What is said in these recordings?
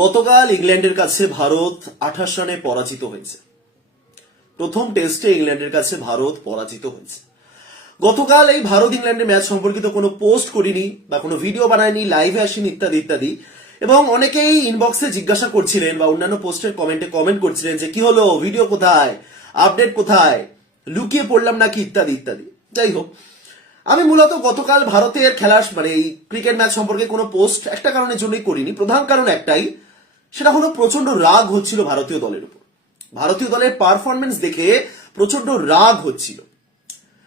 গতকাল ইংল্যান্ডের কাছে ভারত আঠাশ রানে পরাজিত হয়েছে। প্রথম টেস্টে ইংল্যান্ডের কাছে ভারত পরাজিত হয়েছে। গতকাল এই ভারত ইংল্যান্ডের ম্যাচ সম্পর্কিত কোনো পোস্ট করিনি বা কোনো ভিডিও বানায়নি, লাইভে আসেনি ইত্যাদি ইত্যাদি। এবং অনেকেই ইনবক্সে জিজ্ঞাসা করছিলেন বা অন্যান্য পোস্টের কমেন্টে কমেন্ট করছিলেন যে, কি হলো? ভিডিও কোথায়? আপডেট কোথায়? লুকিয়ে পড়লাম নাকি? ইত্যাদি ইত্যাদি। যাই হোক, আমি মূলত গতকাল ভারতের খেলার মানে এই ক্রিকেট ম্যাচ সম্পর্কে কোনো পোস্ট একটা কারণের জন্যই করিনি। প্রধান কারণ একটাই সেটা হলো প্রচণ্ড রাগ হচ্ছিল ভারতীয় দলের উপর। ভারতীয় দলের পারফরমেন্স দেখে প্রচণ্ড রাগ হচ্ছিল।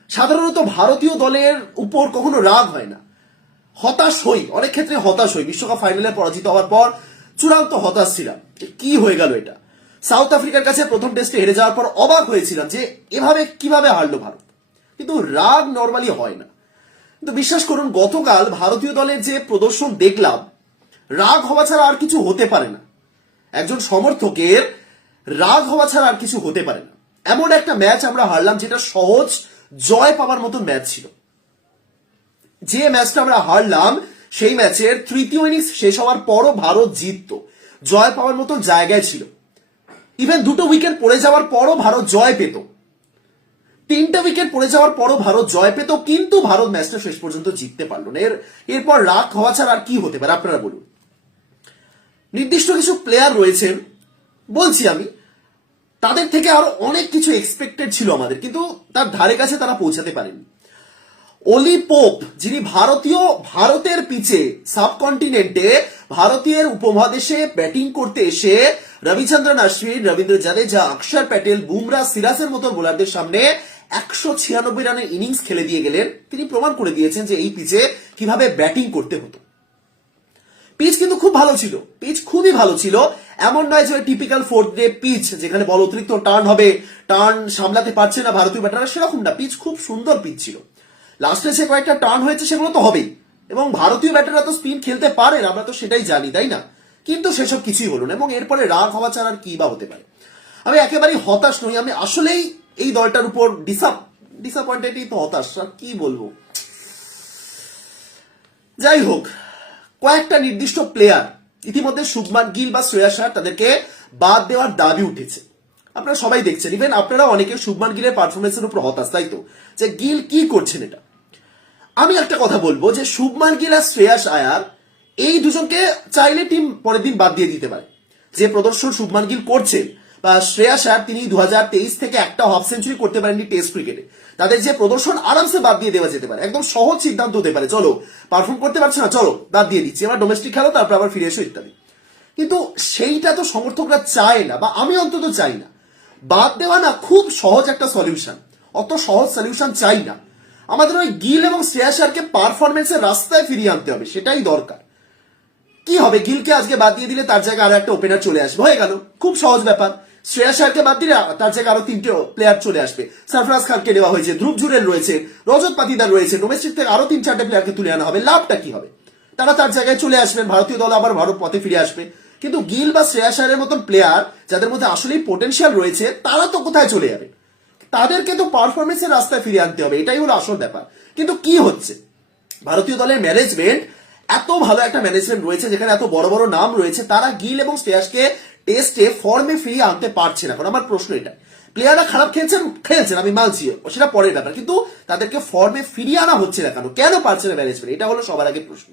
সাধারণত ভারতীয় দলের উপর কখনো রাগ হয় না। হতাশ হই, অনেক ক্ষেত্রে হতাশ হই। বিশ্বকাপ ফাইনালে পরাজিত হওয়ার পর চূড়ান্ত হতাশ ছিলাম। কি হয়ে গেল এটা? সাউথ আফ্রিকার কাছে প্রথম টেস্টে হেরে যাওয়ার পর অবাক হয়েছিলাম যে এভাবে কীভাবে হারলো ভারত? কিন্তু রাগ নর্মালি হয় না। কিন্তু বিশ্বাস করুন, গতকাল ভারতীয় দলের যে প্রদর্শন দেখলাম, রাগ হওয়া ছাড়া আর কিছু হতে পারে না। একজন সমর্থকের রাগ হওয়া ছাড়া আর কিছু হতে পারে না। এমন একটা ম্যাচ আমরা হারলাম যেটা সহজ জয় পাওয়ার মতো ম্যাচ ছিল। যে ম্যাচটা আমরা হারলাম, সেই ম্যাচের তৃতীয় ইনিংস শেষ হওয়ার পরও ভারত জিতত। জয় পাওয়ার মতো জায়গায় ছিল। ইভেন দুটো উইকেট পড়ে যাওয়ার পরও ভারত জয় পেত। তিনটা উইকেট পড়ে যাওয়ার পরও ভারত জয় পেত, কিন্তু ভারত ম্যাচটা শেষ পর্যন্ত জিততে পারল না। এর, এরপর রাগ হওয়া ছাড়া আর কি হতে পারে? আপনারা বলুন। নির্দিষ্ট কিছু প্লেয়ার রয়েছেন, বলছি আমি, তাদের থেকে আরও অনেক কিছু এক্সপেক্টেড ছিল আমাদের, কিন্তু তার ধারে কাছে তারা পৌঁছাতে পারেনি। অলি পোপ, যিনি ভারতীয়, ভারতের পিচে সাবকন্টিনেন্টে ভারতীয় উপমহাদেশে ব্যাটিং করতে এসে রবিচন্দ্রন অশ্বিন রবীন্দ্র জাদেজা, অক্ষর প্যাটেল, বুমরা, সিরাজের মতো বোলারদের সামনে একশো ছিয়ানব্বই রানের ইনিংস খেলে দিয়ে গেলেন। তিনি প্রমাণ করে দিয়েছেন যে এই পিচে কীভাবে ব্যাটিং করতে হতো। পিচ কিন্তু খুব ভালো ছিল। পিচ খুবই ভালো ছিল। এমন নয় যে টিপিক্যাল ফোর্থ ডে পিচ যেখানে বল অতিরিক্ত টার্ন হবে, টার্ন সামলাতে পারছে না ভারতীয় ব্যাটাররা, সেরকম না। পিচ খুব সুন্দর পিচ ছিল। লাস্টে সে কয়েকটা টার্ন হয়েছে, সেগুলো তো হবেই। এবং ভারতীয় ব্যাটাররা তো স্পিন খেলতে পারেন, আমরা তো সেটাই জানি, তাই না? কিন্তু সেসব কিছুই হলো না, এবং এরপরে রাগ হওয়া ছাড়া আর কি বা হতে পারে। আমি একেবারেই হতাশ নই, আমি আসলেই এই দলটার উপর ডিসাপ ডিসঅ্যাপয়েন্টেডই তো হতাশ, আর কি বলব? যাই হোক কয়েকটা নির্দিষ্ট প্লেয়ার ইতিমধ্যে শুভমান গিল বা শ্রেয়াস আয়ার তাদেরকে বাদ দেওয়ার দাবি উঠেছে। আপনারা সবাই দেখছেন। ইভেন আপনারা অনেকে শুভমান গিলের পারফরমেন্সের উপর হতাশ, তাই তো? যে গিল কি করছেন এটা? আমি একটা কথা বলব যে শুভমান গিল আর শ্রেয়াস আয়ার এই দুজনকে চাইলে টিম পরের দিন বাদ দিয়ে দিতে পারে। যে প্রদর্শন শুভমান গিল করছেন বা শ্রেয়াস আয়ার তিনি দু হাজার তেইশ থেকে একটা হাফ সেঞ্চুরি করতে পারেননি টেস্ট ক্রিকেটে তাদের যে প্রদর্শন আরামসে বাদ দিয়ে দেওয়া যেতে পারে। একদম সহজ সিদ্ধান্ত হতে পারে। চলো পারফর্ম করতে পারছে না, চলো, বাদ দিয়ে দিচ্ছি। এবার ডোমেস্টিক খেলো, তারপর আবার ফিরে এসো ইত্যাদি। কিন্তু সেইটা তো সমর্থকরা চায় না, বা আমি অন্তত চাই না। বাদ দেওয়া না খুব সহজ একটা সলিউশন অত সহজ সলিউশন চাই না। আমাদের ওই গিল এবং শ্রেয়াসারকে পারফরমেন্সের রাস্তায় ফিরিয়ে আনতে হবে, সেটাই দরকার। কি হবে? গিলকে আজকে বাদ দিয়ে দিলে তার জায়গায় আরও একটা ওপেনার চলে আসবে। হয়ে গেল। খুব সহজ ব্যাপার। শ্রেয়াস আয়ারকে বাদ দিলে তার জায়গায় আরও তিনটে প্লেয়ার চলে আসবে। সরফরাজ খানকে নেওয়া হয়েছে, ধ্রুব জুরেল রয়েছে, রজত পাতিদার রয়েছে ডোমেস্টিক থেকে আরও তিন চারটে প্লেয়ারকে তুলে আনা হবে। লাভটা কি হবে? তারা তার জায়গায় চলে আসবেন, ভারতীয় দল আবার ভারত পথে ফিরে আসবে। কিন্তু গিল বা শ্রেয়াস আয়ারের মতন প্লেয়ার যাদের মধ্যে আসলেই পোটেনশিয়াল রয়েছে, তারা তো কোথায় চলে যাবে? তাদেরকে তো পারফরমেন্সের রাস্তায় ফিরে আনতে হবে, এটাই হলো আসল ব্যাপার। কিন্তু কি হচ্ছে? ভারতীয় দলের ম্যানেজমেন্ট এত ভালো একটা ম্যানেজমেন্ট রয়েছে, যেখানে এত বড় বড় নাম রয়েছে, তারা গিল এবং শ্রেয়াসকে টেস্টে ফর্মে ফিরিয়ে আনতে পারছে না। এখন আমার প্রশ্ন এটা। প্লেয়াররা খারাপ খেলছেন খেলছেন আমি মানছি। সেটা পরের ব্যাপার। কিন্তু তাদেরকে ফর্মে ফিরিয়ে আনা হচ্ছে না কেন? কেন পারছে না ম্যানেজমেন্ট এটা হলো সবার আগে প্রশ্ন।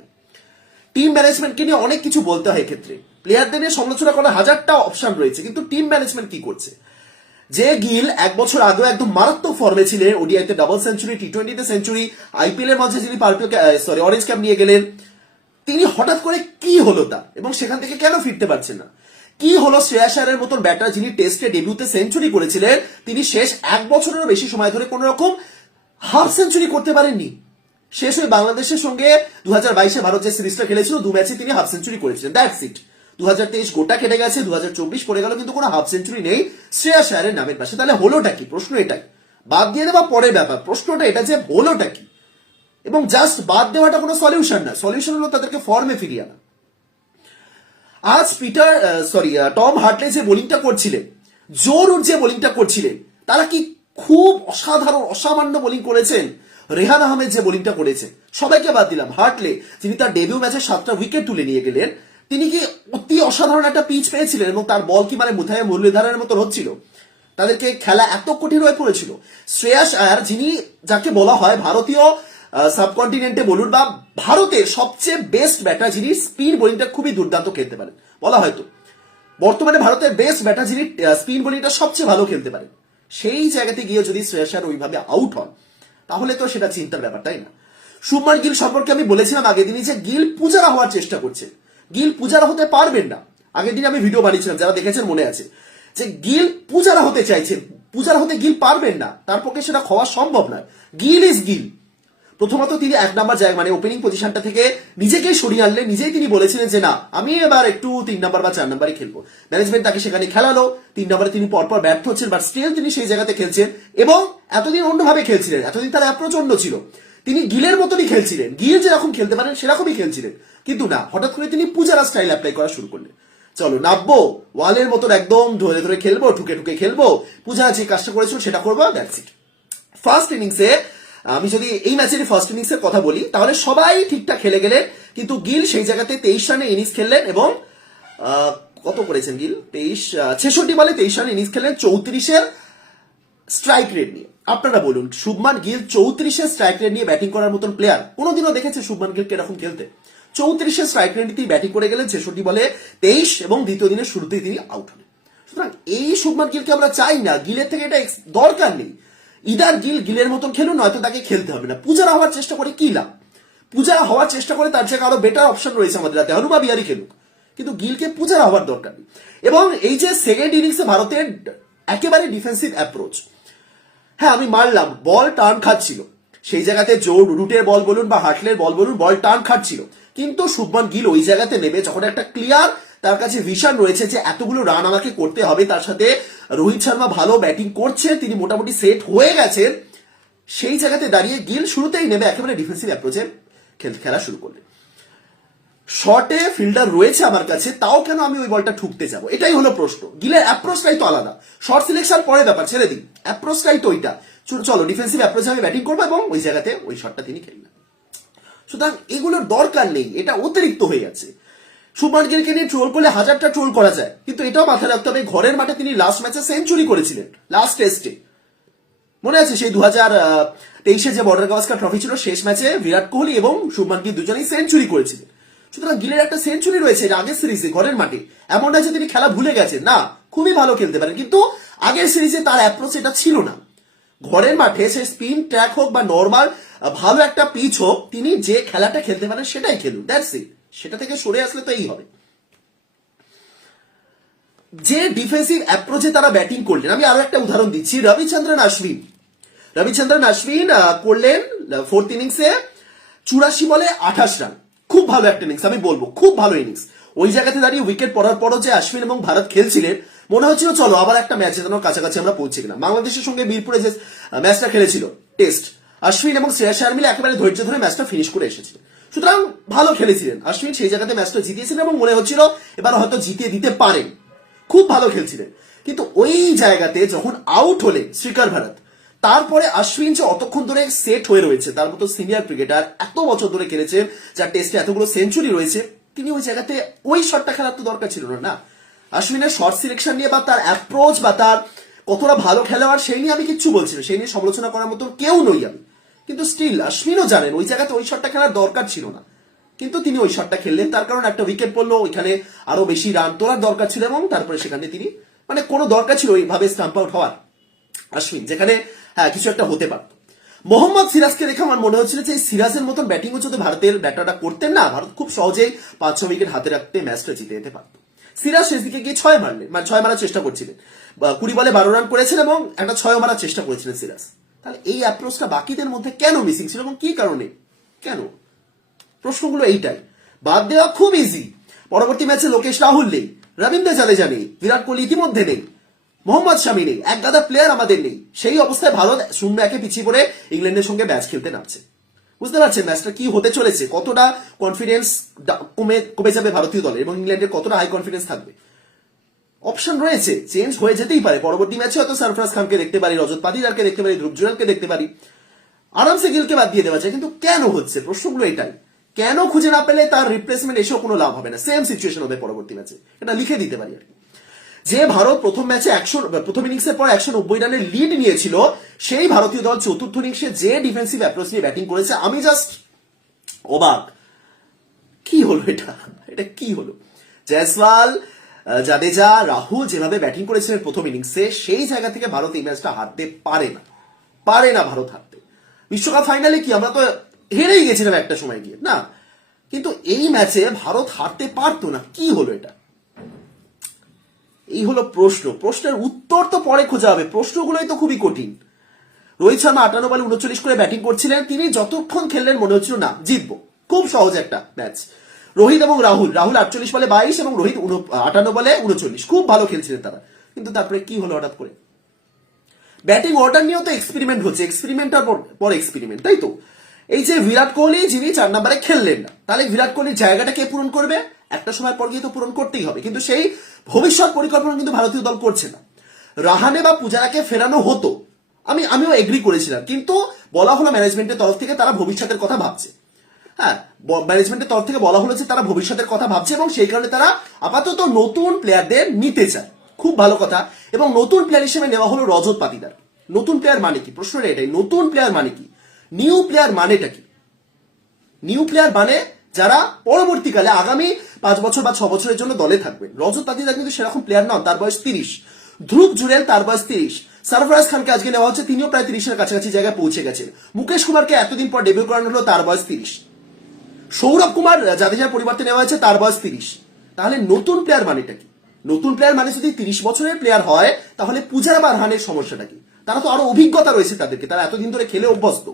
টিম ম্যানেজমেন্টকে নিয়ে অনেক কিছু বলতে হয় ক্ষেত্রে প্লেয়ারদের নিয়ে সমালোচনা করার হাজারটা অপশন রয়েছে, কিন্তু টিম ম্যানেজমেন্ট কি করছে? যে গিল এক বছর আগেও একদম মারাত্মক ফর্মে ছিলেন ওডিআইতে ডাবল সেঞ্চুরি টি টোয়েন্টিতে সেঞ্চুরি আইপিএল এর মাঝে যিনি পার্পল সরি অরেঞ্জ ক্যাপ নিয়ে গেলেন, তিনি হঠাৎ করে কি হলো তা এবং সেখান থেকে কেন ফিরতে পারছেন না? কি হলো শ্রেয়াস আয়ারের মতন ব্যাটার যিনি টেস্টে ডেবিউতে সেঞ্চুরি করেছিলেন, তিনি শেষ এক বছরেরও বেশি সময় ধরে কোন রকম হাফ সেঞ্চুরি করতে পারেননি। শেষ হয়ে বাংলাদেশের সঙ্গে দু হাজার বাইশে ভারত যে সিরিজটা খেলেছিল, দু ম্যাচে তিনি হাফ সেঞ্চুরি করেছিলেন। দ্যাটস ইট দু হাজার তেইশ গোটা কেটে গেছে দু হাজার চব্বিশ পড়ে গেল, কিন্তু কোনো হাফ সেঞ্চুরি নেই শ্রেয়া শায়ারের নামের পাশে। তাহলে হলোটা কি? প্রশ্ন এটাই। বাদ দিয়ে দেওয়া পরের ব্যাপার। প্রশ্নটা এটা যে হলোটা কি? এবং জাস্ট বাদ দেওয়াটা কোনো সলিউশন না। সলিউশন হলো তাদেরকে ফর্মে ফিরিয়ে আনা। আজ পিটার সরি টম হার্টলে যে বোলিংটা করছিলেন জোরুর যে বোলিংটা করছিলেন তারা কি খুব অসাধারণ, অসামান্য বোলিং করেছেন? রেহান আহমেদ যে বোলিংটা করেছে, সবাইকে বাদ দিলাম। হার্টলে যিনি তার ডেবিউ ম্যাচে সাতটা উইকেট তুলে নিয়ে গেলেন, তিনি কি অতি অসাধারণ একটা পিচ পেয়েছিলেন এবং তার বল কি মানে মুথায় মুরলীধারণের মতন হচ্ছিল? তাদেরকে খেলা এত কঠিন হয়ে পড়েছিল। শ্রেয়াস আয়ার যিনি, যাকে বলা হয় ভারতীয় সাবকন্টিনেন্টে বলুন বা ভারতের সবচেয়ে বেস্ট ব্যাটার যিনি স্পিন বোলিংটা খুবই দুর্দান্ত খেলতে পারেন। বলা হয়তো বর্তমানে ভারতের বেস্ট ব্যাটার যিনি স্পিন বোলিংটা সবচেয়ে ভালো খেলতে পারেন। সেই জায়গাতে গিয়ে যদি শ্রেয়াস আয়ার ওইভাবে আউট হন, তাহলে তো সেটা চিন্তার ব্যাপার, তাই না? শুভমান গিল সম্পর্কে আমি বলেছিলাম আগের দিনই যে গিল পূজারা হওয়ার চেষ্টা করছে। গিল পূজারা হতে পারবেন না। আগের দিন আমি ভিডিও বানিয়েছিলাম, যারা দেখেছেন মনে আছে। যে গিল পূজারা হতে চাইছেন, পূজারা হতে গিল পারবেন না, তার পক্ষে সেটা হওয়া সম্ভব নয়। গিল ইজ গিল। প্রথমত তিনি এক নাম্বার জায়গা মানে ওপেনিং পজিশনটা থেকে নিজেকেই সরিয়ে আনলেন নিজেই তিনি বলেছিলেন যে, না, আমি এবার একটু তিন নাম্বার বা চার নাম্বারই খেলব। ম্যানেজমেন্ট তাকে সেখানে খেলালো। তিন নাম্বারে তিনি পরপর ব্যর্থ হচ্ছেন বাট স্টিল তিনি সেই জায়গাতে খেলছেন এবং এতদিন অন্যভাবে খেলছিলেন। এতদিন তার অ্যাপ্রোচ অন্য ছিল। তিনি গিলের মতনই খেলছিলেন। গিল যেরকম খেলতে পারেন, সেরকমই খেলছিলেন। কিন্তু না, হঠাৎ করে তিনি পূজারা স্টাইল অ্যাপ্লাই করা শুরু করলেন। চলো, নামবো। ওয়ালের মতন একদম ধরে ধরে খেলব, ঠুকে ঠুকে খেলব। পূজা যে কাজটা করেছিল সেটা করব ফার্স্ট ইনিংসে আমি যদি এই ম্যাচের ফার্স্ট ইনিংসের কথা বলি, তাহলে সবাই ঠিকঠাক খেলে গেলেন, কিন্তু গিল সেই জায়গাতে তেইশ রানে ইনিংস খেললেন এবং কত করেছেন গিল? তেইশ ছেষট্টি বলে তেইশ রানে ইনিংস খেললেন চৌত্রিশের স্ট্রাইক রেট নিয়ে। আপনারা বলুন, শুভমান গিল চৌত্রিশের স্ট্রাইক রেট নিয়ে ব্যাটিং করার মতন প্লেয়ার কোনোদিনও দেখেছে শুভমান গিলকে এরকম খেলতে? চৌত্রিশের স্ট্রাইক রেট তিনি ব্যাটিং করে গেলেন ছেষট্টি বলে তেইশ এবং দ্বিতীয় দিনের শুরুতেই তিনি আউট হলেন। সুতরাং এই শুভমান গিলকে আমরা চাই না, গিলের থেকে এটা দরকার নেই। ইদার গিল গিলের মতন খেলুন, নয়তো তাকে খেলতে হবে না। পূজারা হওয়ার চেষ্টা করে কি লাভ? পূজারা হওয়ার চেষ্টা করে তার জায়গায় আরও বেটার অপশন রয়েছে আমাদের হাতে হনুমা বিহারি খেলুক। কিন্তু গিলকে পূজারা হওয়ার দরকার নেই। এবং এই যে সেকেন্ড ইনিংসে ভারতের একেবারে ডিফেন্সিভ অ্যাপ্রোচ হ্যাঁ আমি মারলাম বল টার্ন খাচ্ছিল। সেই জায়গাতে জোর, রুটের বল বলুন বা হাটলের বল বলুন বল টার্ন খাচ্ছিল। কিন্তু শুভমান গিল ওই জায়গাতে নেমে যখন একটা ক্লিয়ার তার কাছে ভিশন রয়েছে যে এতগুলো রান আমাকে করতে হবে। তার সাথে রোহিত শর্মা ভালো ব্যাটিং করছে, তিনি মোটামুটি সেট হয়ে গেছেন। সেই জায়গাতে দাঁড়িয়ে গিল শুরুতেই নেবে একেবারে ডিফেন্সিভ অ্যাপ্রোচে খেলা শুরু করলেন। শর্টে ফিল্ডার রয়েছে আমার কাছে, তাও কেন আমি ওই বলটা ঠুকতে যাব? এটাই হলো প্রশ্ন। গিলের অ্যাপ্রোচটাই তো আলাদা। শর্ট সিলেকশন পরে ব্যাপার, ছেড়ে দিই অ্যাপ্রোচটাই তো ওইটা। চলো- ডিফেন্সিভ অ্যাপ্রোচে আমি ব্যাটিং করব এবং ওই জায়গাতে ওই শটটা তিনি খেললেন। সুতরাং এগুলোর দরকার নেই, এটা অতিরিক্ত হয়ে যাচ্ছে শুভমান গিলকে নিয়ে ট্রোল করলে হাজারটা ট্রোল করা যায়। কিন্তু এটাও মাথায় রাখতে হবে, ঘরের মাঠে তিনি লাস্ট ম্যাচে সেঞ্চুরি করেছিলেন লাস্ট টেস্টে মনে আছে সেই দু হাজার তেইশে যে বর্ডার গাভাস্কার ট্রফি ছিল, শেষ ম্যাচে বিরাট কোহলি এবং শুভমান গিল দুজনেই সেঞ্চুরি করেছিলেন। সুতরাং গিলের একটা সেঞ্চুরি রয়েছে আগের সিরিজে ঘরের মাঠে। এমন যে তিনি খেলা ভুলে গেছেন, না, খুবই ভালো খেলতে পারেন, কিন্তু আগের সিরিজে তার অ্যাপ্রোচ এটা ছিল না। ঘরের মাঠে সে স্পিন ট্র্যাক হোক বা নর্মাল ভালো একটা পিচ হোক, তিনি যে খেলাটা খেলতে পারেন সেটাই খেলুন দ্যাটস ইট সেটা থেকে সরে আসলে তো এই হবে। যে ডিফেন্সিভ অ্যাপ্রোচে তারা ব্যাটিং করলেন আমি আরও একটা উদাহরণ দিচ্ছি রবিচন্দ্রন অশ্বিন রবিচন্দ্রন অশ্বিন আহ, করলেন ফোর্থ ইনিংসে চুরাশি বলে আঠাশ রান খুব ভালো একটা ইনিংস আমি বলব খুব ভালো ইনিংস ওই জায়গাতে দাঁড়িয়ে উইকেট পড়ার পরও যে আশ্বিন এবং ভারত খেলছিলেন মনে হচ্ছিল চলো আবার একটা ম্যাচ জেতানোর কাছাকাছি আমরা পৌঁছে গেলাম। বাংলাদেশের সঙ্গে বীরপুরে যে ম্যাচটা খেলেছিল টেস্ট আশ্বিন এবং শ্রেয়াস মিলে একেবারে ধৈর্য ধরে ম্যাচটা ফিনিশ করে এসেছিলেন। সুতরাং ভালো খেলেছিলেন। অশ্বিন সেই জায়গাতে ম্যাচটা জিতিয়েছিলেন এবং মনে হচ্ছিল এবার হয়তো জিতিয়ে দিতে পারেন। খুব ভালো খেলছিলেন। কিন্তু ওই জায়গাতে যখন আউট হলেন শ্রীকার ভারত, তারপরে অশ্বিন যে অতক্ষণ ধরে সেট হয়ে রয়েছে, তার মতো সিনিয়র ক্রিকেটার এত বছর ধরে খেলেছেন যার টেস্টে এতগুলো সেঞ্চুরি রয়েছে, তিনি ওই জায়গাতে ওই শটটা খেলার তো দরকার ছিল না অশ্বিনের শর্ট সিলেকশন নিয়ে বা তার অ্যাপ্রোচ বা তার কতটা ভালো খেলোয়াড়, সেই নিয়ে আমি কিচ্ছু বলছি না। সেই নিয়ে সমালোচনা করার মতো কেউ নই আমি। কিন্তু স্টিল অশ্বিনও জানেন, ওই জায়গাতে ওই শটটা খেলার দরকার ছিল না। কিন্তু তিনি ওই শটটা খেললেন, তার কারণ একটা উইকেট পড়ল, ওইখানে আরও বেশি রান তোলার দরকার ছিল এবং তারপরে সেখানে তিনি মানে কোনো দরকার ছিল ওইভাবে স্টাম্প আউট হওয়ার। অশ্বিন যেখানে হ্যাঁ কিছু একটা হতে পারত। মোহাম্মদ সিরাজকে দেখে আমার মনে হচ্ছিল যে সিরাজের মতন ব্যাটিংও যদি ভারতের ব্যাটারটা করতেন না, ভারত খুব সহজেই পাঁচ ছ উইকেট হাতে রাখতে ম্যাচটা জিতে যেতে পারত। সিরাজ শেষ দিকে গিয়ে ছয় মারলেন মানে ছয় মারার চেষ্টা করছিলেন। কুড়ি বলে বারো রান করেছেন এবং একটা ছয় মারার চেষ্টা করেছিলেন সিরাজ। তাহলে এই অ্যাপ্রোচটা বাকিদের মধ্যে কেন মিসিং ছিল এবং কি কারণে? কেন? প্রশ্নগুলো এইটাই। বাদ দেওয়া খুব ইজি পরবর্তী ম্যাচে লোকেশ রাহুল নেই। রবীন্দ্র জাদেজা নেই। বিরাট কোহলি ইতিমধ্যে নেই। মোহাম্মদ শামি নেই। এক গাদা প্লেয়ার আমাদের নেই। সেই অবস্থায় ভারত শূন্য একে পিছিয়ে পড়ে ইংল্যান্ডের সঙ্গে ম্যাচ খেলতে নামছে। বুঝতে পারছেন ম্যাচটা কি হতে চলেছে? কতটা কনফিডেন্স কমে কমে যাবে ভারতীয় দলের এবং ইংল্যান্ডের কতটা হাই কনফিডেন্স থাকবে? অপশন রয়েছে চেঞ্জ হয়ে যেতেই পারে। পরবর্তী ম্যাচে হয়তো সারফরাজ খানকে দেখতে পারি, রজত পাতিদারকে দেখতে পারি ধ্রুব জুরালকে দেখতে পারি। আরামসে গিলকে বাদ দিয়ে দেওয়া যায়, কিন্তু কেন হচ্ছে? প্রশ্নগুলো এটাই। কেন খুঁজে না পেলে তার রিপ্লেসমেন্ট এসেও কোনো লাভ হবে না? সেম সিচুয়েশন হবে পরবর্তী ম্যাচে এটা লিখে দিতে পারি আর। যে ভারত প্রথম ম্যাচে একশো, প্রথম ইনিংসের পর একশো নব্বই রানের লিড নিয়েছিল, সেই ভারতীয় দল চতুর্থ ইনিংসে যে ডিফেন্সিভ অ্যাপ্রোচ নিয়ে ব্যাটিং করেছে, আমি জাস্ট অবাক। কি হলো এটা? এটা কি হলো? জয়সওয়াল জাদেজা রাহুল যেভাবে ব্যাটিং করেছিলেন প্রথম ইনিংসে সেই জায়গা থেকে ভারত এই ম্যাচটা হারতে পারে না। পারে না ভারত হারতে। বিশ্বকাপ ফাইনালে কি, আমরা তো হেরেই গেছিলাম একটা সময় গিয়ে, না? কিন্তু এই ম্যাচে ভারত হারতে পারতো না, কি হলো এটা? এই হলো প্রশ্ন। প্রশ্নের উত্তর তো পরে খোঁজা হবে, প্রশ্নগুলোই তো খুবই কঠিন। রোহিত শর্মা আটান্ন বলে উনচল্লিশ করে ব্যাটিং করছিলেন, তিনি যতক্ষণ খেললেন মনে হচ্ছিল, না, জিতবো। খুব সহজ একটা ম্যাচ রোহিত এবং রাহুল। রাহুল আটচল্লিশ বলে বাইশ এবং রোহিত আটান্ন বলে উনচল্লিশ। খুব ভালো খেলছিলেন তারা। কিন্তু তারপরে কি হলো হঠাৎ করে? ব্যাটিং অর্ডার নিয়েও তো এক্সপেরিমেন্ট হচ্ছে। এক্সপেরিমেন্টার পর এক্সপেরিমেন্ট তাই তো? এই যে বিরাট কোহলি, যিনি চার নম্বরে খেললেন না, তাহলে বিরাট কোহলির জায়গাটা কে পূরণ করবে? একটা সময় পর গিয়ে তো পূরণ করতেই হবে। কিন্তু সেই ভবিষ্যৎ পরিকল্পনা কিন্তু ভারতীয় দল করছে না। রাহানে বা পূজারাকে ফেরানো হতো। আমি আমিও এগ্রি করেছিলাম। কিন্তু বলা হলো ম্যানেজমেন্টের তরফ থেকে তারা ভবিষ্যতের কথা ভাবছে। হ্যাঁ ম্যানেজমেন্টের তরফ থেকে বলা হলো যে তারা ভবিষ্যতের কথা ভাবছে এবং সেই কারণে তারা আপাতত নতুন প্লেয়ারদের নিতে চায়। খুব ভালো কথা। এবং নতুন প্লেয়ার হিসেবে নেওয়া হলো রজত পাতিদার। নতুন প্লেয়ার মানে কি? প্রশ্নটা এটাই। নতুন প্লেয়ার মানে কি? নিউ প্লেয়ার মানেটা কি? নিউ প্লেয়ার মানে যারা পরবর্তীকালে আগামী পাঁচ বছর বা ছ বছরের জন্য দলে থাকবেন রজত পাতিদার কিন্তু সেরকম প্লেয়ার নন, তার বয়স তিরিশ। ধ্রুব জুরেল তার বয়স তিরিশ। সরফরাজ খানকে আজকে নেওয়া হচ্ছে, তিনিও প্রায় তিরিশের কাছাকাছি জায়গায় পৌঁছে গেছেন। মুকেশ কুমারকে এতদিন পর ডেবিউ করানো হলো, তার বয়স তিরিশ। সৌরভ কুমার জাদেজার পরিবর্তে নেওয়া হয়েছে, তার বয়স তিরিশ। তাহলে নতুন প্লেয়ার মানেটা কি? নতুন প্লেয়ার মানে যদি তিরিশ বছরের প্লেয়ার হয়, তাহলে পূজারা বা রাহানের সমস্যাটা কি? তারা তো আরও অভিজ্ঞতা রয়েছে তাদেরকে, তারা এতদিন ধরে খেলে অভ্যস্ত।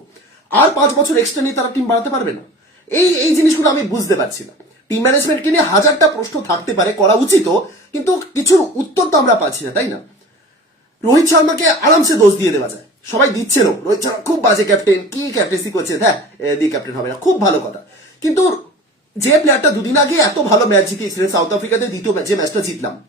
আর পাঁচ বছর এক্সট্রা নিয়ে তারা টিম বাড়াতে পারবে না। এই এই জিনিসগুলো আমি বুঝতে পারছি না। টিম ম্যানেজমেন্টকে নিয়ে হাজারটা প্রশ্ন থাকতে পারে, করা উচিত, কিন্তু কিছুর উত্তর তো আমরা পাচ্ছি না, তাই না? রোহিত শর্মাকে আরামসে দোষ দিয়ে দেওয়া যায়। সবাই দিচ্ছেনও। রোহিত শর্মা খুব বাজে ক্যাপ্টেন কি ক্যাপ্টেন্সি করছে হ্যাঁ দিয়ে ক্যাপ্টেন হবে না। খুব ভালো কথা। কিন্তু যে প্লেয়ারটা দুদিন আগে এত ভালো ম্যাচ জিতিয়েছিলেন সাউথ আফ্রিকাতে দ্বিতীয় যে ম্যাচটা জিতলাম।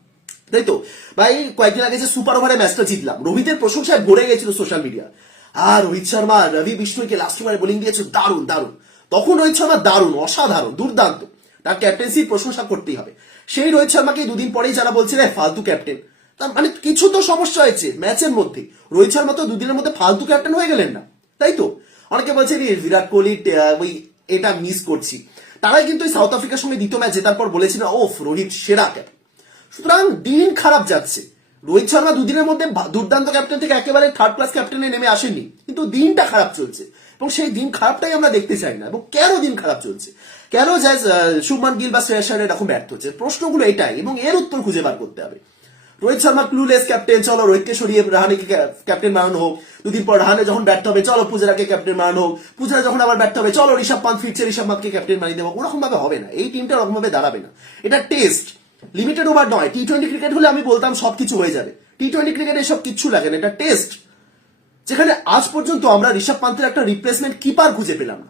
তাই তো? ভাই কয়েকদিন আগে যে সুপার ওভারে ম্যাচটা জিতলাম। রোহিতের প্রশংসায় ভরে গেছিল সোশ্যাল মিডিয়া আর রোহিত শর্মা রবি বিষ্ণুকে লাস্ট ওভারে বোলিং দিয়েছে দারুণ দারুণ। তখন রোহিত শর্মা দারুণ অসাধারণ দুর্দান্ত। তার ক্যাপ্টেন্সির প্রশংসা করতেই হবে। সেই রোহিত শর্মাকে দুদিন পরেই যারা বলছিলেন ফালতু ক্যাপ্টেন তার মানে কিছু তো সমস্যা হয়েছে ম্যাচের মধ্যে। রোহিত শর্মা তো দুদিনের মধ্যে ফালতু ক্যাপ্টেন হয়ে গেলেন না। তাই তো? অনেকে বলছে "রে, বিরাট কোহলি ওই এটা মিস করছি। তারাই কিন্তু সাউথ আফ্রিকার সঙ্গে দ্বিতীয় ম্যাচ জেতার পর বলেছিল, ওফ, রোহিত সেরা ক্যাপ্টেন সুতরাং দিন খারাপ যাচ্ছে। রোহিত শর্মা দুদিনের মধ্যে দুর্দান্ত ক্যাপ্টেন থেকে একেবারে থার্ড ক্লাস ক্যাপ্টেনে নেমে আসেনি। কিন্তু দিনটা খারাপ চলছে এবং সেই দিন খারাপটাই আমরা দেখতে চাই না। এবং কেন দিন খারাপ চলছে? কেন যায় শুভমান গিল বা শ্রেয়াস আয়ার এরকম ব্যর্থ হচ্ছে? প্রশ্নগুলো এটাই এবং এর উত্তর খুঁজে বার করতে হবে। রোহিত শর্মা ক্লুলেস ক্যাপ্টেন চলো রোহিতকে সরিয়ে রাহানেকে ক্যাপ্টেন বানানো হোক। দুদিন পর রাহানে যখন ব্যর্থ হবে, চলো পূজারাকে ক্যাপ্টেন বানানো হোক। পূজারা যখন আবার ব্যর্থ হবে, চলো ঋষভ পান্ত ফিরছে, ঋষভ পান্তকে ক্যাপ্টেন বানিয়ে দেবো। ওরকম ভাবে হবে না। এই টিমটা ওরকম ভাবে দাঁড়াবে না। এটা টেস্ট লিমিটেড ওভার নয়। টি টোয়েন্টি ক্রিকেট হলে আমি বলতাম সবকিছু হয়ে যাবে। টি টোয়েন্টি ক্রিকেটে সব কিচ্ছু লাগে না। এটা টেস্ট যেখানে আজ পর্যন্ত আমরা ঋষভ পান্তের একটা রিপ্লেসমেন্ট কিপার খুঁজে পেলাম না।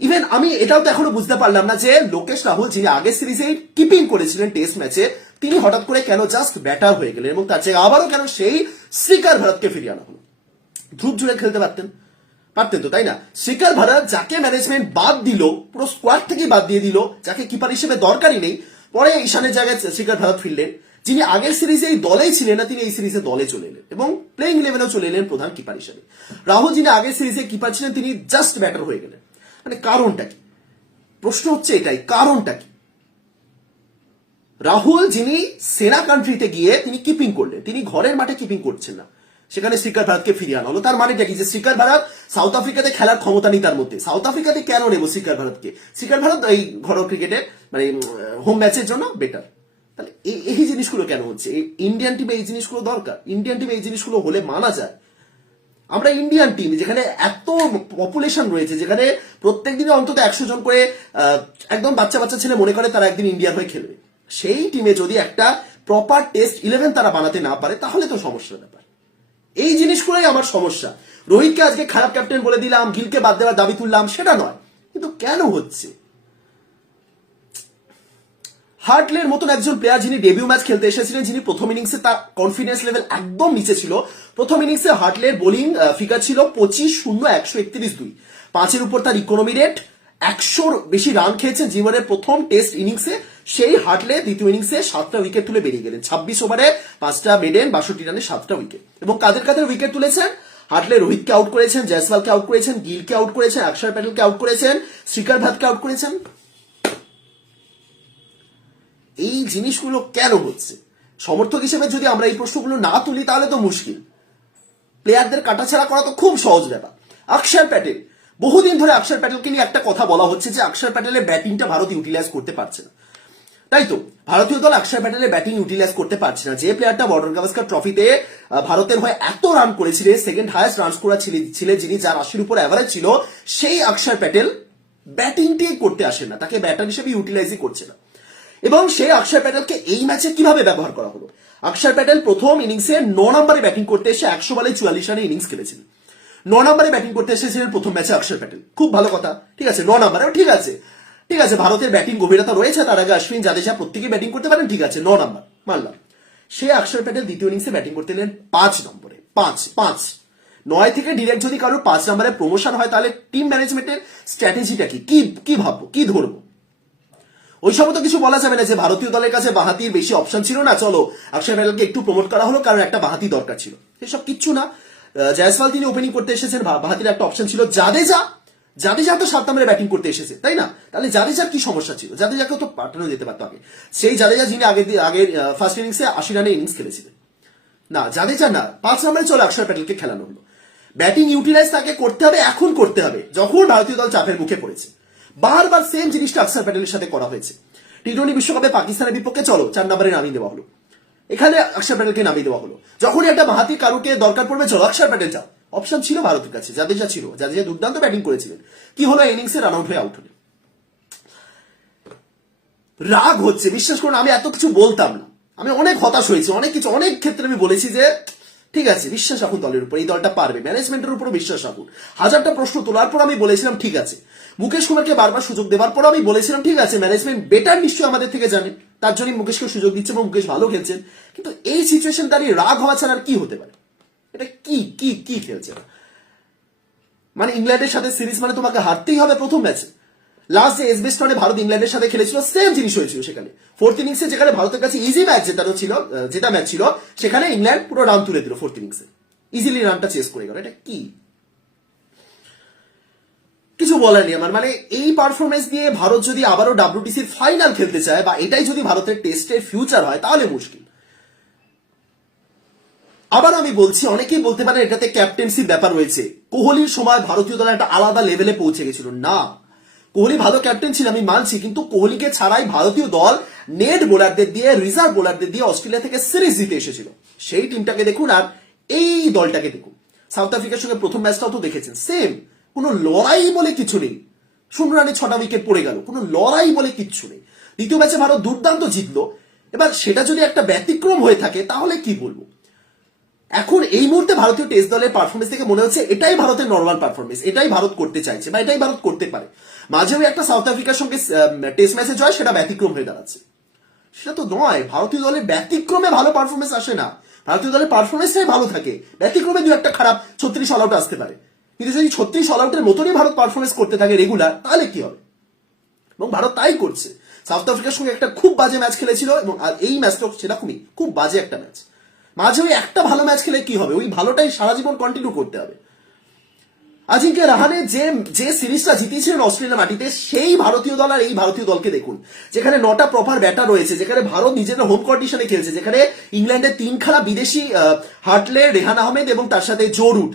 ইভেন আমি এটাও তো এখনও বুঝতে পারলাম না যে লোকেশ রাহুল, যিনি আগের সিরিজে কিপিং করেছিলেন টেস্ট ম্যাচে তিনি হঠাৎ করে কেন জাস্ট ব্যাটার হয়ে গেলেন এবং তার জায়গায় আবারও কেন সেই শ্রীকার ভারতকে ফিরিয়ে আনা হলো? ধ্রুব জুড়ে খেলতে পারতেন। পারতেন তো, তাই না? শ্রীকার ভারত যাকে ম্যানেজমেন্ট বাদ দিল, পুরো স্কোয়াড থেকেই বাদ দিয়ে দিল, যাকে কিপার হিসেবে দরকারই নেই, পরে ঈশানের জায়গায় শ্রীকার ভারত ফিরলেন। যিনি আগের সিরিজে এই দলেই ছিলেন না, তিনি এই সিরিজে দলে চলে এলেন এবং প্লেইং ইলেভেনেও চলে এলেন প্রধান কিপার হিসেবে। রাহুল যিনি আগের সিরিজে কিপার ছিলেন, তিনি জাস্ট ব্যাটার হয়ে গেলেন। মানে কারণটা কি? প্রশ্ন হচ্ছে এটাই, কারণটা কি? রাহুল যিনি সেনা কান্ট্রিতে গিয়ে তিনি কিপিং করলেন, তিনি ঘরের মাঠে কিপিং করছেন না। সেখানে শ্রীকার ভারতকে ফিরিয়ে আনা হলো। তার মানেটা কি? যে শ্রীকার ভারত সাউথ আফ্রিকাতে খেলার ক্ষমতা নেই তার মধ্যে। সাউথ আফ্রিকাতে কেন নেব শ্রীকার ভারতকে? শ্রীকার ভারত এই ঘরোয়া ক্রিকেটে মানে হোম ম্যাচের জন্য বেটার তাহলে এই জিনিসগুলো কেন হচ্ছে? ইন্ডিয়ান টিমে এই জিনিসগুলো দরকার? ইন্ডিয়ান টিমে এই জিনিসগুলো হলে মানা যায়? আমরা ইন্ডিয়ান টিম যেখানে এত পপুলেশন রয়েছে, যেখানে প্রত্যেক দিনে অন্তত একশো জন করে একদম বাচ্চা বাচ্চা ছেলে মনে করে তারা একদিন ইন্ডিয়ার হয়ে খেলবে। সেই টিমে যদি একটা প্রপার টেস্ট ইলেভেন তারা বানাতে না পারে, তাহলে তো সমস্যার ব্যাপার। এই জিনিসগুলোই আমার সমস্যা। রোহিতকে আজকে খারাপ ক্যাপ্টেন বলে দিলাম, গিলকে বাদ দেওয়ার দাবি তুললাম, সেটা নয়। কিন্তু কেন হচ্ছে? হার্টলের মতন একজন প্লেয়ার যিনি ডেবিউ ম্যাচ খেলতে এসেছিলেন, যিনি প্রথম ইনিংসে তার কনফিডেন্স লেভেল একদম নিচে ছিল, প্রথম ইনিংসে হার্টলের বোলিং ফিগার ছিল পঁচিশ শূন্য একশো একত্রিশ দুই। পাঁচের উপর তার ইকোনমি রেট একশোর বেশি রান খেয়েছেন জীবনের প্রথম টেস্ট ইনিংসে সেই হাটলে দ্বিতীয় ইনিংসে সাতটা উইকেট তুলে বেরিয়ে গেলেন। ছাব্বিশ ওভারে পাঁচটা মেডেন, বাষট্টি রানে সাতটা উইকেট এবং কাদের কাদের উইকেট তুলেছেন? হাটলে রোহিতকে আউট করেছেন, জয়সওয়ালকে আউট করেছেন, গিলকে আউট করেছেন অক্ষর প্যাটেলকে আউট করেছেন, শ্রীকার ভাতকে আউট করেছেন। এই জিনিসগুলো কেন হচ্ছে? সমর্থক হিসেবে যদি আমরা এই প্রশ্নগুলো না তুলি, তাহলে তো মুশকিল। প্লেয়ারদের কাটাছাড়া করা তো খুব সহজ ব্যাপার। অক্ষর প্যাটেল, বহুদিন ধরে অক্ষর প্যাটেলকে নিয়ে একটা কথা বলা হচ্ছে যে অক্ষর প্যাটেলের ব্যাটিংটা ভারত ইউটিলাইজ করতে পারছে না। তাই তো ভারতীয় দল অক্ষর প্যাটেলের ব্যাটিং ইউটিলাইজ করতে পারছে না। যে প্লেয়ারটা বর্ডার গাভাস্কার ট্রফিতে ভারতের হয়ে এত রান করেছিলেন সেকেন্ড হায়েস্ট রান স্কোরার ছিলেন যিনি, যার আশির উপর অ্যাভারেজ ছিল, সেই অক্ষর প্যাটেল ব্যাটিংটি করতে আসে না, তাকে ব্যাটার হিসেবে ইউটিলাইজই করছে না। এবং সেই অক্ষর প্যাটেলকে এই ম্যাচে কীভাবে ব্যবহার করা হলো? অক্ষর প্যাটেল প্রথম ইনিংসে ন নম্বরে ব্যাটিং করতে এসে একশো বলে চুয়াল্লিশ রানে ইনিংস খেলেছিলেন ন নম্বরে ব্যাটিং করতে এসেছিলেন প্রথম ম্যাচে অক্ষর প্যাটেল খুব ভালো কথা, ঠিক আছে? ন নম্বরে, ঠিক আছে। ঠিক আছে, ভারতের ব্যাটিং গভীরতা রয়েছে, তার আগে অশ্বিন জাদেজা প্রত্যেকে ব্যাটিং করতে পারেন, ঠিক আছে, ন নম্বর মানলাম। সে অক্ষর প্যাটেল দ্বিতীয় ইনিংসে ব্যাটিং করতে এলেন পাঁচ নম্বরে, পাঁচ পাঁচ। নয় থেকে ডিরেক্ট যদি কারোর পাঁচ নম্বরে প্রমোশন হয়, তাহলে টিম ম্যানেজমেন্টের স্ট্র্যাটেজিটা কি? কি ভাববো? কি ধরবো? ওই সময় তো কিছু বলা যাবে না যে ভারতীয় দলের কাছে বাহাতির বেশি অপশন ছিল না, চলো অক্ষয় প্যাটেলকে একটু প্রমোট করা হলো, কারণ একটা বাহাতি দরকার ছিল। এসব কিচ্ছু না। জয়সওয়াল তিনি ওপেনিং করতে এসেছেন বাহাতির একটা অপশন ছিল জাদেজা। জাদেজা তো সাত নম্বরে ব্যাটিং করতে এসেছে, তাই না? তাহলে জাদেজার কি সমস্যা ছিল? জাদেজাকেও তো পাঠানো যেতে পারতো আগে। সেই জাদেজা যিনি আগের আগের ফার্স্ট ইনিংসে আশি রানে ইনিংস খেলেছিলেন। না, জাদেজা না, পাঁচ নম্বরে চলে অক্ষর প্যাটেলকে খেলানো হলো। ব্যাটিং ইউটিলাইজ তাকে করতে হবে, এখন করতে হবে, যখন ভারতীয় দল চাপের মুখে পড়েছে। বারবার সেম জিনিসটা অক্ষর প্যাটেলের সাথে করা হয়েছে। টি টোয়েন্টি বিশ্বকাপে পাকিস্তানের বিপক্ষে চলো, চার নম্বরে নামিয়ে দেওয়া হলো। এখানে অক্ষর প্যাটেলকে নামিয়ে দেওয়া হলো। যখনই একটা মাহাতি কারুকে দরকার পড়বে, চলো অক্ষর প্যাটেল যাও। অপশন ছিল ভারতের কাছে জাদেজা ছিল জাদেজা দুর্দান্ত ব্যাটিং করেছিলেন। কি হলো ইনিংসে রান আউট হয়ে আউট হলেন রাগ হচ্ছে, বিশ্বাস করুন, আমি এত কিছু বলতাম না। আমি অনেক হতাশ হয়েছি, অনেক কিছু, অনেক ক্ষেত্রে আমি বলেছি যে, ঠিক আছে, বিশ্বাস রাখুন দলের উপর, এই দলটা পারবে ম্যানেজমেন্টের উপর বিশ্বাস রাখুন। হাজারটা প্রশ্ন তোলার পর আমি বলেছিলাম, ঠিক আছে। মুকেশ কুমারকে বারবার সুযোগ দেওয়ার পর আমি বলেছিলাম, ঠিক আছে ম্যানেজমেন্ট বেটার নিশ্চয়ই আমাদের থেকে জানে। তার জন্য মুকেশকে সুযোগ দিচ্ছে এবং মুকেশ ভালো খেলছেন। কিন্তু এই সিচুয়েশন দাঁড়িয়ে রাগ হওয়া ছাড়া আর কি হতে পারে? এটা কি কি কি খেলছে মানে ইংল্যান্ডের সাথে সিরিজ মানে তোমাকে হারতেই হবে প্রথম ম্যাচে। লাস্ট যে এসবেস্টনে ভারত ইংল্যান্ডের সাথে খেলেছিল সেম জিনিস হয়েছিল সেখানে। ফোর্থ ইনিংসে যেখানে ভারতের কাছে ইজি ম্যাচ জেতানো ছিল জেতা ম্যাচ ছিল, সেখানে ইংল্যান্ড পুরো রান তুলে দিল ফোর্থ ইনিংসে ইজিলি রানটা চেস করে গেল, এটা কি? কিছু বলার নেই আমার মানে এই পারফরমেন্স দিয়ে ভারত যদি আবারও ডাব্লিউটিসির ফাইনাল খেলতে চায় বা এটাই যদি ভারতের টেস্টের ফিউচার হয়, তাহলে মুশকিল। আবার আমি বলছি, অনেকেই বলতে পারেন এটাতে ক্যাপ্টেন্সির ব্যাপার রয়েছে। কোহলির সময় ভারতীয় দল একটা আলাদা লেভেলে পৌঁছে গেছিল। না। কোহলি ভালো ক্যাপ্টেন ছিল, আমি মানছি, কিন্তু কোহলিকে ছাড়াই ভারতীয় দল নেট বোলারদের দিয়ে রিজার্ভ বোলারদের দিয়ে অস্ট্রেলিয়া থেকে সিরিজ জিতে এসেছিল। সেই টিমটাকে দেখুন আর এই দলটাকে দেখুন। সাউথ আফ্রিকার সঙ্গে প্রথম ম্যাচটাও তো দেখেছেন। সেম কোনো লড়াই বলে কিছু নেই। শূন্য রানে ছটা উইকেট পড়ে গেল। কোনো লড়াই বলে কিচ্ছু নেই। দ্বিতীয় ম্যাচে ভারত দুর্দান্ত জিতলো। এবার সেটা যদি একটা ব্যতিক্রম হয়ে থাকে, তাহলে কি বলব? এখন এই মুহূর্তে ভারতীয় টেস্ট দলের পারফরমেন্স থেকে মনে হচ্ছে এটাই ভারতের নর্মাল পারফরমেন্স এটাই ভারত করতে চাইছে বা এটাই ভারত করতে পারে। মাঝে মাঝেও একটা সাউথ আফ্রিকার সঙ্গে টেস্ট ম্যাচে জয়, সেটা ব্যতিক্রম হয়ে দাঁড়াচ্ছে। সেটা তো নয়, ভারতীয় দলের ব্যতিক্রমে ভালো পারফরমেন্স আসে না। ভারতীয় দলের পারফরমেন্সটাই ভালো থাকে। ব্যতিক্রমে দু একটা খারাপ ছত্রিশ অল আউট আসতে পারে। কিন্তু যদি ছত্রিশ অল আউটের মতনই ভারত পারফরমেন্স করতে থাকে রেগুলার তাহলে কি হবে? এবং ভারত তাই করছে। সাউথ আফ্রিকার সঙ্গে একটা খুব বাজে ম্যাচ খেলেছিল এবং আর এই ম্যাচটা সেরকমই, খুব বাজে একটা ম্যাচ মাঝে ওই একটা ভালো ম্যাচ খেলে কি হবে? ওই ভালোটাই সারা জীবন কন্টিনিউ করতে হবে। আজিঙ্কে রাহানে যে যে সিরিজটা জিতিয়েছিলেন অস্ট্রেলিয়া মাটিতে সেই ভারতীয় দল আর এই ভারতীয় দলকে দেখুন। যেখানে নটা প্রপার ব্যাটার রয়েছে যেখানে ভারত নিজেদের হোম কন্ডিশনে খেলছে যেখানে ইংল্যান্ডের তিনখানা বিদেশি আহ, হার্টলে রেহান আহমেদ এবং তার সাথে জোরুট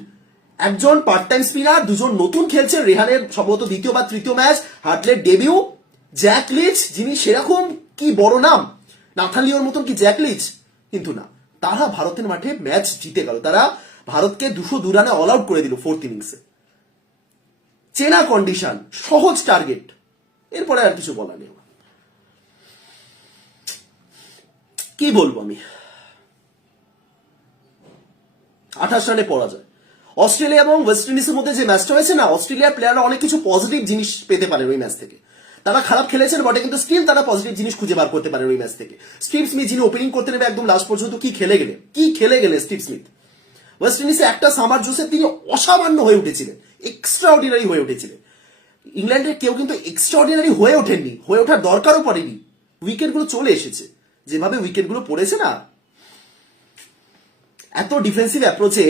একজন পার্ট টাইম স্পিনার দুজন নতুন খেলছেন রেহানের সম্ভবত দ্বিতীয় বা তৃতীয় ম্যাচ হার্টলের ডেবিউ জ্যাক লিচ যিনি সেরকম কি বড় নাম? নাথালিওর মতন কি জ্যাক লিচ কিন্তু না। তারা ভারতের মাঠে ম্যাচ জিতে গেল। তারা ভারতকে দুশো দু রানে অল আউট করে দিল ফোর্থ ইনিংসে চেনা কন্ডিশন সহজ টার্গেট এরপরে আর কিছু বলা নেই। কি বলব আমি? আঠাশ রানে পড়া যায়। অস্ট্রেলিয়া এবং ওয়েস্ট ইন্ডিজের মধ্যে যে ম্যাচটা হয়েছে না, অস্ট্রেলিয়ার প্লেয়াররা অনেক কিছু পজিটিভ জিনিস পেতে পারে ওই ম্যাচ থেকে। তারা খারাপ খেলেছেন, বটে, কিন্তু স্টিল তারা পজিটিভ জিনিস খুঁজে বার করতে পারে ওই ম্যাচ থেকে। স্টিভ স্মিথ যিনি ওপেনিং করতে নেবে একদম লাস্ট পর্যন্ত কি খেলে গেলে? কি খেলে গেলে স্টিভ স্মিথ? ওয়েস্ট ইন্ডিজে একটা সামার জোসে তিনি অসামান্য হয়ে উঠেছিলেন এক্সট্রা অর্ডিনারি হয়ে উঠেছিলেন। ইংল্যান্ডের কেউ কিন্তু এক্সট্রাঅর্ডিনারি হয়ে ওঠেননি, হয়ে ওঠার দরকারও পড়েনি। উইকেটগুলো চলে এসেছে, যেভাবে উইকেটগুলো পড়েছে না, এত ডিফেন্সিভ অ্যাপ্রোচে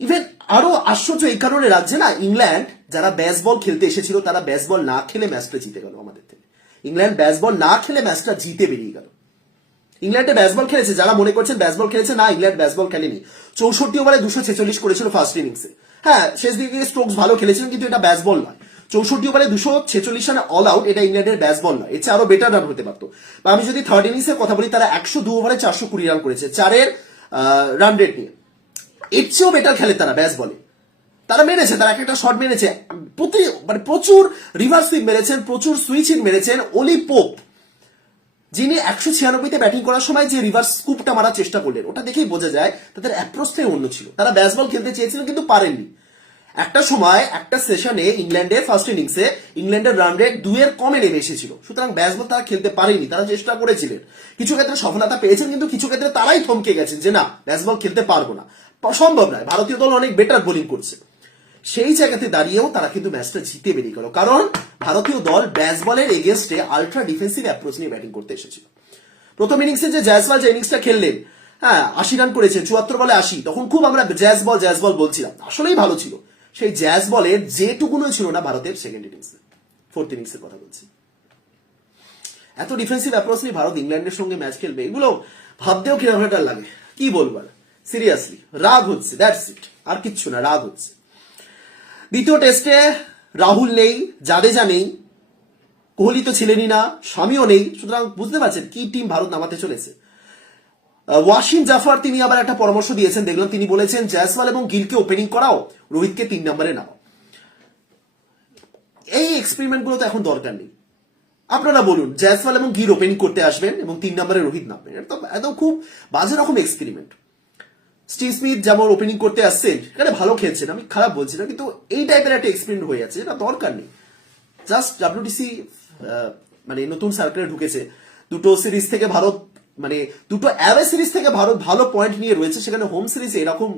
ইভেন আরও আশ্চর্য এই কারণে রাজ্যে না, ইংল্যান্ড যারা ব্যাস বল খেলতে এসেছিল, তারা ব্যাস বল না খেলে ম্যাচটা জিতে গেল আমাদের থেকে। ইংল্যান্ড ব্যাস বল না খেলে ম্যাচটা জিতে বেরিয়ে গেল। ইংল্যান্ডে ব্যাসবল খেলেছে, যারা মনে করছেন ব্যাসবল খেলেছে, না, ইংল্যান্ড ব্যাসবল খেলেনি। চৌষট্টি ওভারে দুশো ছেচল্লিশ করেছিল ফার্স্ট ইনিংসে হ্যাঁ শেষ দিকে স্ট্রোকস ভালো খেলেছিলেন, কিন্তু এটা ব্যাসবল নয়। চৌষট্টি ওভারে দুশো ছেচল্লিশ রানে অল আউট এটা ইংল্যান্ডের ব্যাসবল নয়। এর চেয়ে আরও বেটার রান হতে পারতো। বা আমি যদি থার্ড ইনিংসের কথা বলি, তারা একশো দু ওভারে চারশো কুড়ি রান করেছে, চারের রান রেট নিয়ে। এর চেয়েও বেটার খেলে তারা, ব্যাস বলে। তারা মেরেছে, তারা একটা শট মেরেছে। প্রতি মানে প্রচুর রিভার্স সুইপ মেরেছেন, প্রচুর সুইচ সুইচিং মেরেছেন ওলি পোপ যিনি একশো ছিয়ানব্বইতে ব্যাটিং করার সময় যে রিভার্স স্কুপটা মারার চেষ্টা করলেন, ওটা দেখেই বোঝা যায় তাদের অ্যাপ্রোচটাই অন্য ছিল। তারা ব্যাসবল খেলতে চেয়েছিলেন কিন্তু পারেননি। একটা সময়, একটা সেশনে ইংল্যান্ডের ফার্স্ট ইনিংসে ইংল্যান্ডের রান রেট দুয়ের কমে নেমে এসেছিল। সুতরাং ব্যাসবল তারা খেলতে পারেনি তারা চেষ্টা করেছিলেন। কিছু ক্ষেত্রে সফলতা পেয়েছেন কিন্তু কিছু ক্ষেত্রে তারাই থমকে গেছেন যে না ব্যাসবল খেলতে পারব না। সম্ভব নয়। ভারতীয় দল অনেক বেটার বোলিং করছে। সেই জায়গাতে দাঁড়িয়েও তারা কিন্তু ম্যাচটা জিতে বেরিয়ে গেল। কারণ ভারতীয় দল ব্যাসবলের এগেনস্টে আলট্রা ডিফেন্সিভ অ্যাপ্রোচ নিয়ে ব্যাটিং করতে এসেছিল প্রথম ইনিংসে যে জ্যাসওয়াল যে ইনিংসটা খেললেন হ্যাঁ আশি রান করেছে, চুয়াত্তর বলে আশি। তখন খুব আমরা জ্যাজ বল জ্যাজ বল বলছিলাম। আসলেই ভালো ছিল। সেই জ্যাজ বলের যেটুকুনো ছিল না ভারতের সেকেন্ড ইনিংসে ফোর্থ ইনিংসের কথা বলছি। এত ডিফেন্সিভ অ্যাপ্রোচ নিয়ে ভারত ইংল্যান্ডের সঙ্গে ম্যাচ খেলবে, এগুলো ভাবতেও কীরকম লাগে। কি বলব সিরিয়াসলি রাগ হচ্ছে দ্যাটস ইট আর কিচ্ছু না, রাগ হচ্ছে। দ্বিতীয় টেস্টে রাহুল নেই, জাদেজা নেই, কোহলি তো ছিলেনই না, স্বামীও নেই। সুতরাং বুঝতে পারছেন কি টিম ভারত নামাতে চলেছে। ওয়াসিম জাফর, তিনি আবার একটা পরামর্শ দিয়েছেন। দেখলাম তিনি বলেছেন, জয়সওয়াল এবং গিলকে ওপেনিং করাও, রোহিতকে তিন নম্বরে নামাও এই এক্সপেরিমেন্টগুলো তো এখন দরকার নেই। আপনারা বলুন, জয়সওয়াল এবং গিল ওপেনিং করতে আসবেন এবং তিন নম্বরে রোহিত নামবেন। তো একদম খুব বাজে রকম এক্সপেরিমেন্ট স্টিভ স্মিথ যেমন ওপেনিং করতে আসছেন এখানে ভালো খেলছেন, আমি খারাপ বলছি না, কিন্তু এই টাইপের একটা এক্সপেরিমেন্ট হয়ে যাচ্ছে এটা দরকার নেই। জাস্ট ডাব্লিউটিসি মানে নতুন সার্কেলে ঢুকেছে, দুটো সিরিজ থেকে ভারত মানে দুটো অ্যাওয়ে সিরিজ থেকে ভারত ভালো পয়েন্ট নিয়ে রয়েছে, সেখানে হোম সিরিজে এরকম।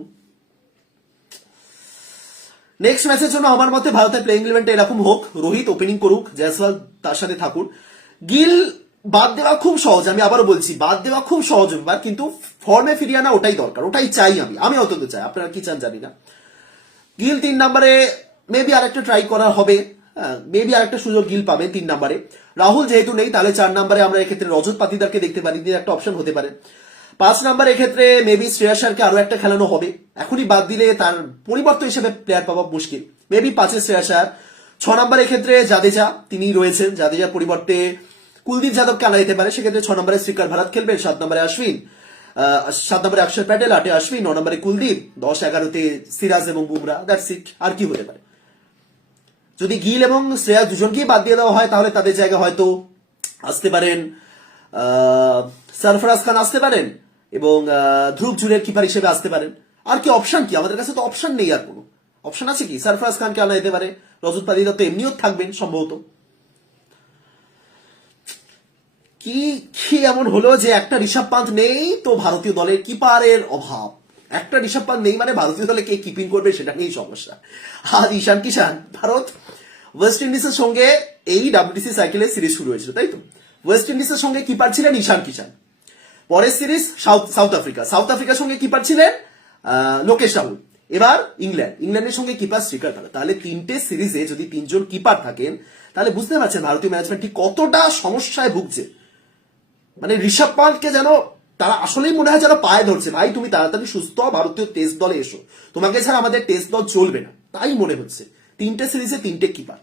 নেক্সট ম্যাচের জন্য আমার মতে ভারতের প্লেইং ইলেভেনটা এরকম হোক, রোহিত ওপেনিং করুক, জয়সওয়াল তার সাথে থাকুন। গিল বাদ দেওয়া খুব সহজ, আমি আবারও বলছি, বাদ দেওয়া খুব সহজ ব্যাপার, কিন্তু ফর্মে ফিরিয়ে আনা ওটাই দরকার, ওটাই চাই আমি আমি অন্তত চাই, আপনারা কি চান জানি না। গিল তিন নম্বরে মেবি আরেকটা ট্রাই করা হবে মেবি আরেকটা সুযোগ গিল পাবেন তিন নম্বরে। রাহুল যেহেতু নেই, তাহলে চার নম্বরে আমরা এক্ষেত্রে রজত পাতিদারকে দেখতে পারি তিনি একটা অপশন হতে পারে। পাঁচ নাম্বার এক্ষেত্রে মেবি শ্রেয়া শ্রেয়াসারকে আরও একটা খেলানো হবে, এখনই বাদ দিলে তার পরিবর্তন হিসেবে প্লেয়ার পাওয়া মুশকিল। মেবি পাঁচে শ্রেয়াসার ছ নম্বর এক্ষেত্রে জাদেজা, তিনি রয়েছেন, জাদেজার পরিবর্তে কুলদীপ যাদবকে আনা যেতে পারে সেক্ষেত্রে ছ নম্বরে শ্রীকার ভারত খেলবেন সাত নম্বরে অশ্বিন আহ, সাত নম্বরে অক্ষর প্যাটেল আটে অশ্বিন ন নম্বরে কুলদীপ দশ এগারোতে সিরাজ এবং বুমরা দ্যাটস ইট আর কি হতে পারে। যদি গিল এবং শ্রেয়া দুজনকেই বাদ দিয়ে দেওয়া হয় তাহলে তাদের জায়গা হয়তো আসতে পারেন সরফরাজ খান আসতে পারেন এবং ধ্রুব জুরের কিপার হিসেবে আসতে পারেন। আর কি অপশন কি? আমাদের কাছে তো অপশন নেই আর কোনো। অপশন আছে কি? সরফরাজ খানকে আনা যেতে পারে রজত পাতিদা তো এমনিও থাকবেন সম্ভবত। কি কি এমন হলো যে একটা ঋষভ পান্ত নেই? তো ভারতীয় দলের কিপারের অভাব। একটা ঋষভ পান্ত নেই মানে ভারতীয় দলে কে কিপিং করবে সেটা নিয়েই সমস্যা। আর ঈশান কিষান ভারত ওয়েস্ট ইন্ডিজের সঙ্গে এই ডাব্লিউটিসি সাইকেলের সিরিজ শুরু হয়েছিল, তাই তো? ওয়েস্ট ইন্ডিজের সঙ্গে কিপার ছিলেন ঈশান কিষান পরের series South South Africa South আফ্রিকার সঙ্গে কিপার ছিলেন লোকেশ রাহুল। এবার ইংল্যান্ড ইংল্যান্ডের সঙ্গে কিপার শ্রীকার ভারত তাহলে তিনটে সিরিজে যদি তিনজন কিপার থাকেন, তাহলে বুঝতে পারছেন ভারতীয় ম্যানেজমেন্ট ঠিক কতটা সমস্যায় ভুগছে। মানে ঋষভ পান্তকে যেন তারা আসলেই মনে হয় যেন পায়ে ধরছে। ভাই, তুমি তাড়াতাড়ি সুস্থ ভারতীয় টেস্ট দলে এসো। তোমাকে ছাড়া আমাদের টেস্ট দল চলবে না। তাই মনে হচ্ছে। তিনটে সিরিজে তিনটে কিপার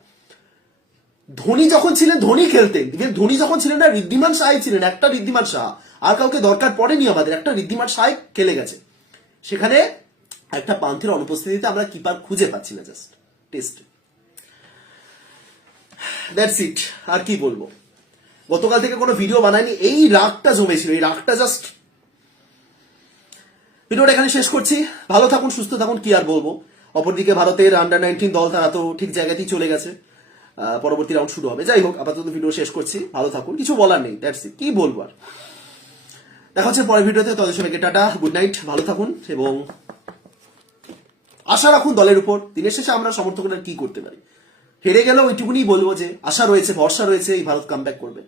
ধোনি যখন ছিলেন, ধোনি খেলতেন। ধোনি যখন ছিলেন না, ঋদ্ধিমান শাহ ছিলেন। একটা ঋদ্ধিমান শাহ। আর কাউকে দরকার পড়েনি আমাদের। একটা ঋদ্ধিমান শাহ খেলে গেছে। সেখানে একটা পান্থের অনুপস্থিতিতে আমরা কিপার খুঁজে পাচ্ছি না জাস্ট টেস্ট দ্যাটস ইট আর কি বলব? গতকাল থেকে কোনো ভিডিও বানায়নি, এই রাগটা জমেছিল, এই রাগটা জাস্ট ভিডিওটা এখানে শেষ করছি। ভালো থাকুন, সুস্থ থাকুন, কি আর বলব? অপরদিকে ভারতের আন্ডার নাইনটিন দল, তারা তো ঠিক জায়গাতেই চলে গেছে। পরবর্তী রাউন্ড শুরু হবে। যাই হোক, আপাতত ভিডিও শেষ করছি। ভালো থাকুন, কিছু বলার নেই দ্যাটস কি বলব আর? দেখা হচ্ছে পরের ভিডিওতে তাদের সবাইকে টাটা গুড নাইট ভালো থাকুন, এবং আশা রাখুন দলের উপর, দিনের শেষে আমরা সমর্থকরা কি করতে পারি? হেরে গেলেও ওইটুকুনি বলব যে, আশা রয়েছে, ভরসা রয়েছে, এই ভারত কামব্যাক করবে।